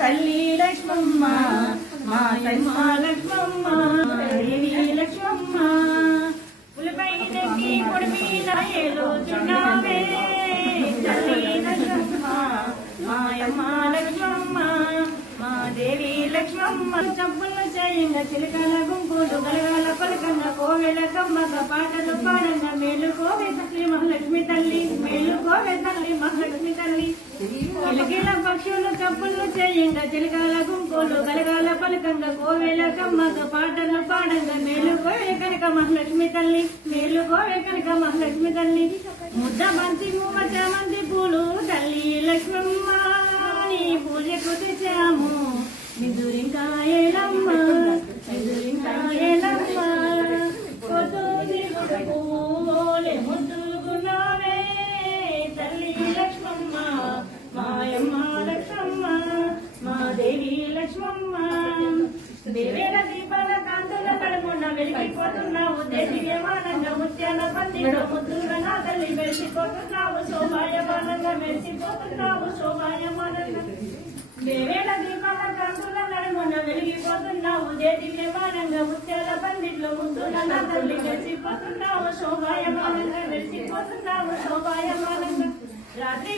తల్లి లక్ష్మమ్మ మాయమ్మ లక్ష్మమ్మ దేవి లక్ష్మమ్మ పులిపై నెక్కి పొడిపిన ఏలుచున్నావే తల్లి లక్ష్మమ్మ మాయమ్మ లక్ష్మమ్మ మా దేవి లక్ష్మమ్మ చప్పులు చేయంగా చిలకల గుంపులు గలగాల పలకంగ కోవెల కమ్మక పాటలు పాడంగా మేలుకోవే తల్లి మహాలక్ష్మి తల్లి మేలుకోవే తల్లి మహాలక్ష్మి తల్లి కిలకిల పక్షులు చప్పులు చేయంగా చిలకల గుంపులు గలగాల పలకంగ కోవెల కమ్మక పాటలు పాడంగా మేలుకోవే కనక మహాలక్ష్మి తల్లి మేలుకోవే కనక మహాలక్ష్మి తల్లి ముద్ద బంతి ముమ్మచ మంది పూలు తల్లి లక్ష్మమ్మ నీ పూజకు తెచ్చాము మిదురింకాయలమ్మ మిదురింకాయలమ్మ కొద్ది పూలే ముద్దుకున్నావే తల్లి లక్ష్మమ్మ మాయమ్మ లక్ష్మమ్మ మా దేవి లక్ష్మమ్మ దేవేల దీపాల కాంతుల నడుమున్న వెలిగిపోతున్నావు దేశీయమానంగా ముత్యాల పందిలో ముద్దుల నా తల్లి వెలిసిపోతున్నావు శోభాయమానంగా మెరిసిపోతున్నావు శోభాయమానంగా దేవేల దీపాల కాంతుల నడుమున్న వెలిగిపోతున్నావు దేశీయమానంగా ముత్యాల పందిట్లో ముద్దుల నా తల్లి వెలిసిపోతున్నావు శోభాయమానంగా మెరిసిపోతున్నావు శోభాయమానంగా రాత్రి